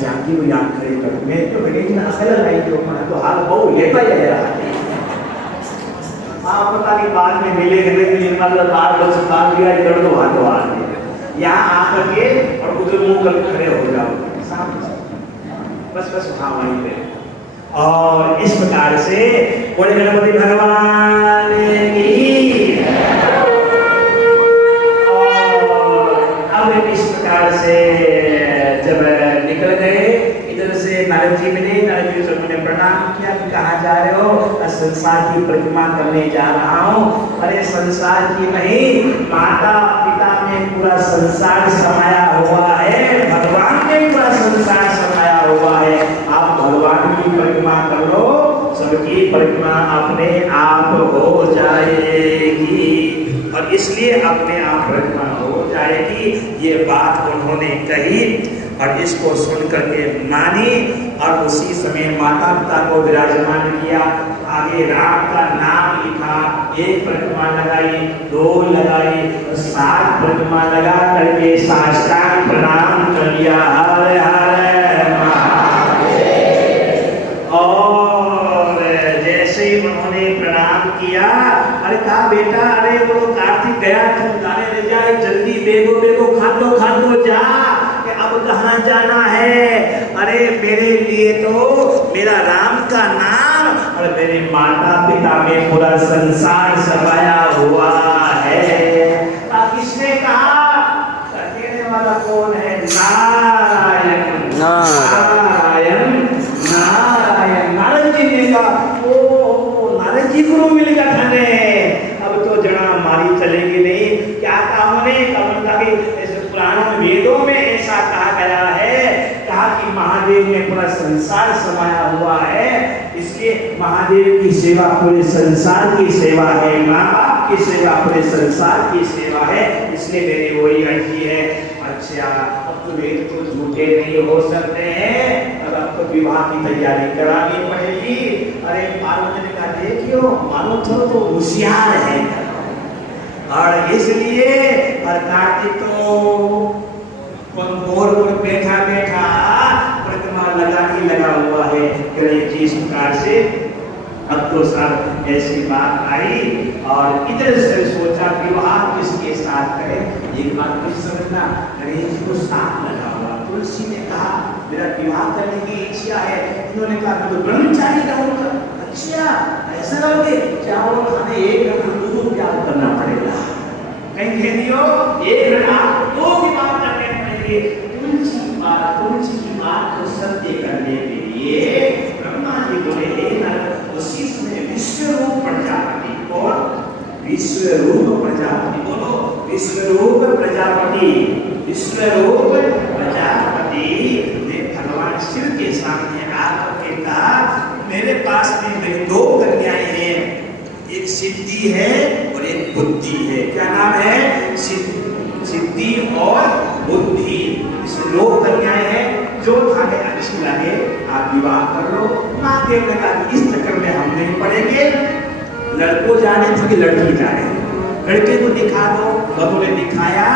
जानकी को याद करे तो मैं तो बड़े दिन असल लाई जो मैं तो हाल बहु लेता ही रहा आप पता नहीं बाद में मिले नहीं मतलब बार बस बात दिया इधर तो हाथ आ गए यहाँ आकर के और उधर मुंह कर खड़े हो जाओ सामने बस बस हाँ वहीं पे और इस प्रकार से बोले गणपति भगवान की और अब इस प्रकार से जब निकल गए इधर से नारद जी मिले नारद जी ने प्रणाम किया कि कहाँ जा रहे हो संसार की परिक्रमा करने जा रहा हूँ अरे संसार की नहीं माता पिता में पूरा संसार समाया हुआ है भगवान में पूरा संसार समाया हुआ है आप भगवान की परिक्रमा कर लो सबकी परिक्रमा अपने आप हो जाएगी और इसलिए अपने आप परिक्रमा हो जाएगी ये बात उन्होंने कही और इसको सुन करके मानी और उसी समय माता पिता को विराजमान किया आगे राम का नाम लिखा एक परिक्रमा लगाई दो लगाई 7 परिक्रमा लगा करके साष्टांग प्रणाम कर लिया हरे हरे महादेव और जैसे ही उन्होंने प्रणाम किया अरे कहा बेटा अरे वो कार्तिक गया तुम गाने ले जाए जल्दी बेगो बेगो खा दो जा अब कहाँ जाना है अरे मेरे लिए तो मेरा राम का नाम और मेरे माता पिता में पूरा संसार समाया हुआ है किसने कहा कहने वाला कौन है नारायण नारायण नारायण नारद जी ने कहा ओ नारद जी गुरु मिल गया थाने अब तो जना मारी चलेगी नहीं क्या कहा उन्होंने पुराणों में वेदों में ऐसा कहा गया है कहा कि महादेव में पूरा संसार समाया हुआ है इसलिए महादेव की सेवा पूरे संसार की सेवा है माँ बाप की सेवा पूरे संसार की सेवा है इसलिए मैंने वही रखी है अच्छा अब तो वेद तो झूठे नहीं हो सकते हैं अब आपको विवाह की तैयारी करानी पड़ेगी अरे पार्वती ने कहा देखियो मानो तो होशियार है और इसलिए और कार्तिक तो पर बैठा बैठा प्रतिमा लगा ही लगा हुआ है जिस प्रकार से अब तो सर ऐसी बात आई और इधर से सोचा विवाह किसके साथ करें एक बात कुछ समझना गणेश को साथ लगा हुआ तुलसी ने कहा मेरा विवाह करने की इच्छा है इन्होंने कहा मैं तो ब्रह्मचारी रहूंगा अच्छा ऐसा रहोगे चावल खाने एक दूध त्याग करना पड़ेगा कहीं कह दियो एक घंटा दो की बात करने पड़ेंगे तुलसी की बात को सत्य करने के लिए ब्रह्मा जी बोले उसी समय विश्वरूप प्रजापति और विश्वरूप प्रजापति बोलो विश्वरूप प्रजापति ने भगवान शिव के सामने आकर के कहा मेरे पास में मेरी 2 कन्याएं हैं एक सिद्धि है और एक बुद्धि है क्या नाम है सिद्धि और बुद्धि इसमें 2 कन्याएं हैं जो थाने अच्छी लगे आप विवाह कर लो महादेव ने कहा इस चक्कर में हम नहीं पड़ेंगे लड़को जाने तो कि लड़की जाने लड़के को दिखा दो बबू ने दिखाया